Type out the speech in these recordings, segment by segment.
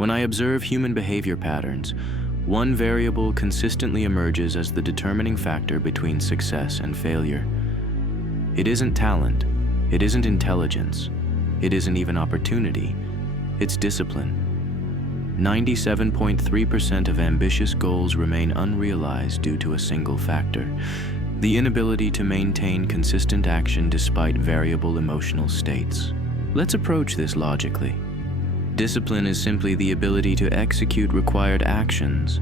When I observe human behavior patterns, one variable consistently emerges as the determining factor between success and failure. It isn't talent, it isn't intelligence, it isn't even opportunity, it's discipline. 97.3% of ambitious goals remain unrealized due to a single factor: the inability to maintain consistent action despite variable emotional states. Let's approach this logically. Discipline is simply the ability to execute required actions,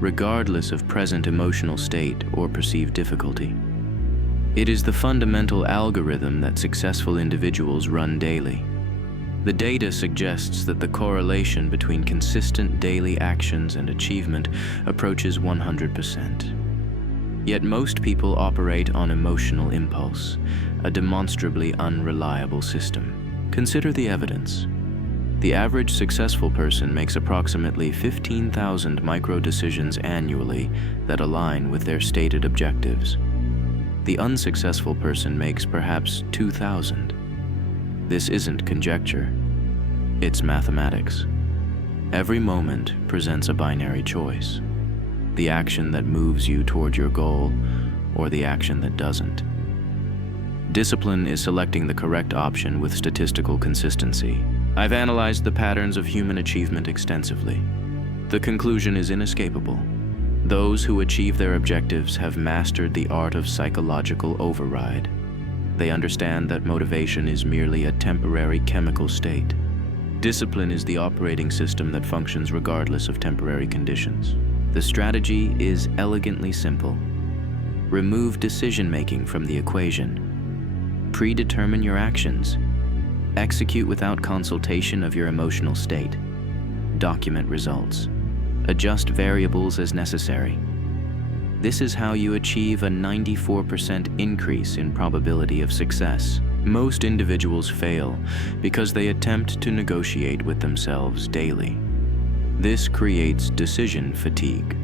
regardless of present emotional state or perceived difficulty. It is the fundamental algorithm that successful individuals run daily. The data suggests that the correlation between consistent daily actions and achievement approaches 100%. Yet most people operate on emotional impulse, a demonstrably unreliable system. Consider the evidence. The average successful person makes approximately 15,000 micro-decisions annually that align with their stated objectives. The unsuccessful person makes perhaps 2,000. This isn't conjecture, it's mathematics. Every moment presents a binary choice: the action that moves you toward your goal, or the action that doesn't. Discipline is selecting the correct option with statistical consistency. I've analyzed the patterns of human achievement extensively. The conclusion is inescapable. Those who achieve their objectives have mastered the art of psychological override. They understand that motivation is merely a temporary chemical state. Discipline is the operating system that functions regardless of temporary conditions. The strategy is elegantly simple. Remove decision-making from the equation. Predetermine your actions. Execute without consultation of your emotional state. Document results. Adjust variables as necessary. This is how you achieve a 94% increase in probability of success. Most individuals fail because they attempt to negotiate with themselves daily. This creates decision fatigue.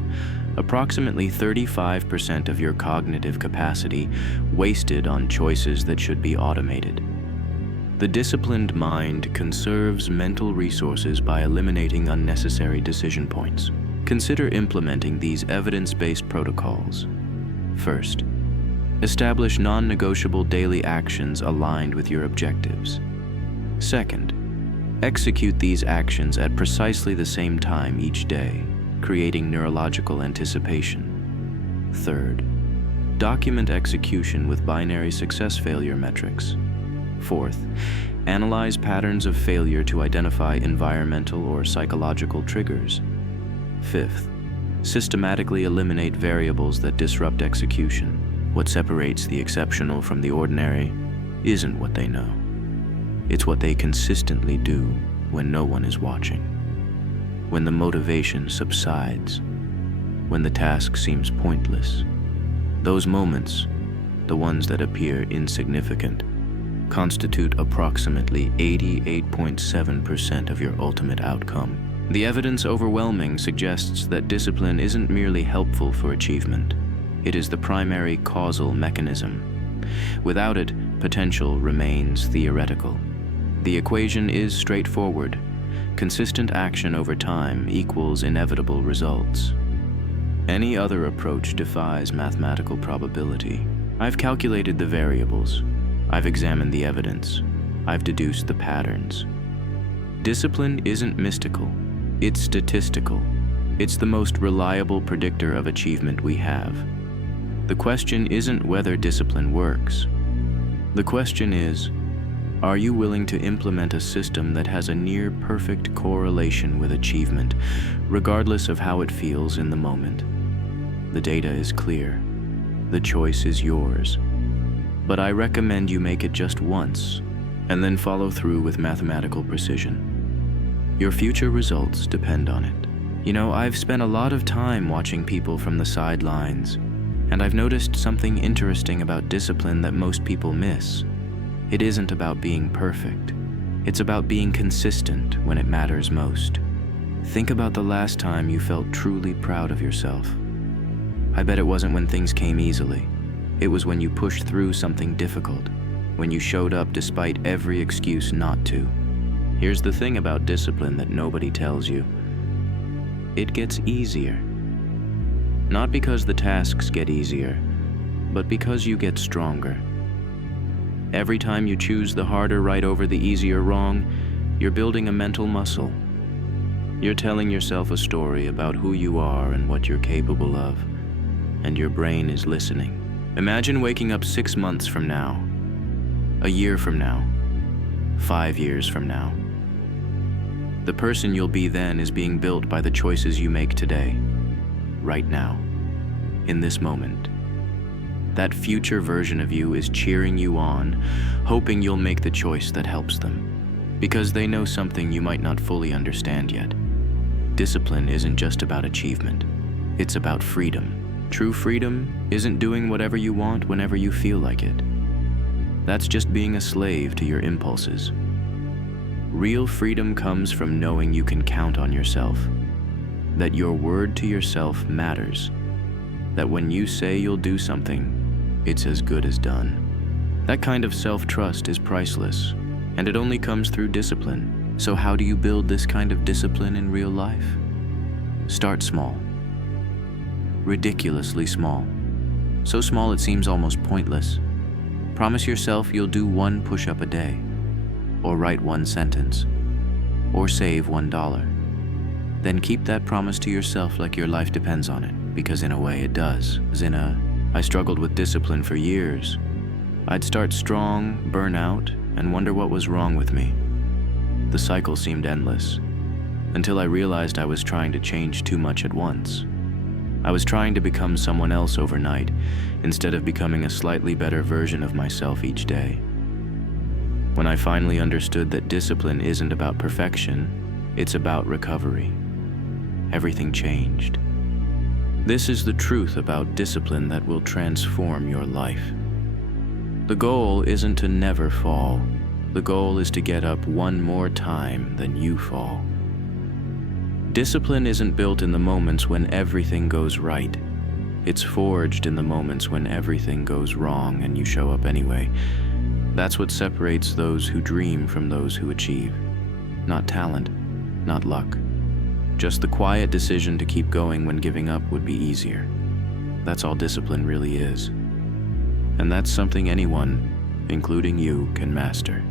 Approximately 35% of your cognitive capacity wasted on choices that should be automated. The disciplined mind conserves mental resources by eliminating unnecessary decision points. Consider implementing these evidence-based protocols. First, establish non-negotiable daily actions aligned with your objectives. Second, execute these actions at precisely the same time each day, creating neurological anticipation. Third, document execution with binary success-failure metrics. Fourth, analyze patterns of failure to identify environmental or psychological triggers. Fifth, systematically eliminate variables that disrupt execution. What separates the exceptional from the ordinary isn't what they know. It's what they consistently do when no one is watching. When the motivation subsides, when the task seems pointless. Those moments, the ones that appear insignificant, constitute approximately 88.7% of your ultimate outcome. The evidence overwhelming suggests that discipline isn't merely helpful for achievement. It is the primary causal mechanism. Without it, potential remains theoretical. The equation is straightforward. Consistent action over time equals inevitable results. Any other approach defies mathematical probability. I've calculated the variables. I've examined the evidence. I've deduced the patterns. Discipline isn't mystical. It's statistical. It's the most reliable predictor of achievement we have. The question isn't whether discipline works. The question is, are you willing to implement a system that has a near-perfect correlation with achievement, regardless of how it feels in the moment? The data is clear. The choice is yours. But I recommend you make it just once, and then follow through with mathematical precision. Your future results depend on it. You know, I've spent a lot of time watching people from the sidelines, and I've noticed something interesting about discipline that most people miss. It isn't about being perfect. It's about being consistent when it matters most. Think about the last time you felt truly proud of yourself. I bet it wasn't when things came easily. It was when you pushed through something difficult, when you showed up despite every excuse not to. Here's the thing about discipline that nobody tells you. It gets easier. Not because the tasks get easier, but because you get stronger. Every time you choose the harder right over the easier wrong, you're building a mental muscle. You're telling yourself a story about who you are and what you're capable of, and your brain is listening. Imagine waking up 6 months from now, a year from now, 5 years from now. The person you'll be then is being built by the choices you make today, right now, in this moment. That future version of you is cheering you on, hoping you'll make the choice that helps them, because they know something you might not fully understand yet. Discipline isn't just about achievement, it's about freedom. True freedom isn't doing whatever you want whenever you feel like it. That's just being a slave to your impulses. Real freedom comes from knowing you can count on yourself, that your word to yourself matters, that when you say you'll do something, it's as good as done. That kind of self-trust is priceless, and it only comes through discipline. So how do you build this kind of discipline in real life? Start small. Ridiculously small. So small it seems almost pointless. Promise yourself you'll do 1 push-up a day, or write 1 sentence, or save $1. Then keep that promise to yourself like your life depends on it, because in a way it does. I struggled with discipline for years. I'd start strong, burn out, and wonder what was wrong with me. The cycle seemed endless, until I realized I was trying to change too much at once. I was trying to become someone else overnight, instead of becoming a slightly better version of myself each day. When I finally understood that discipline isn't about perfection, it's about recovery, everything changed. This is the truth about discipline that will transform your life. The goal isn't to never fall. The goal is to get up 1 more time than you fall. Discipline isn't built in the moments when everything goes right. It's forged in the moments when everything goes wrong and you show up anyway. That's what separates those who dream from those who achieve. Not talent, not luck. Just the quiet decision to keep going when giving up would be easier. That's all discipline really is. And that's something anyone, including you, can master.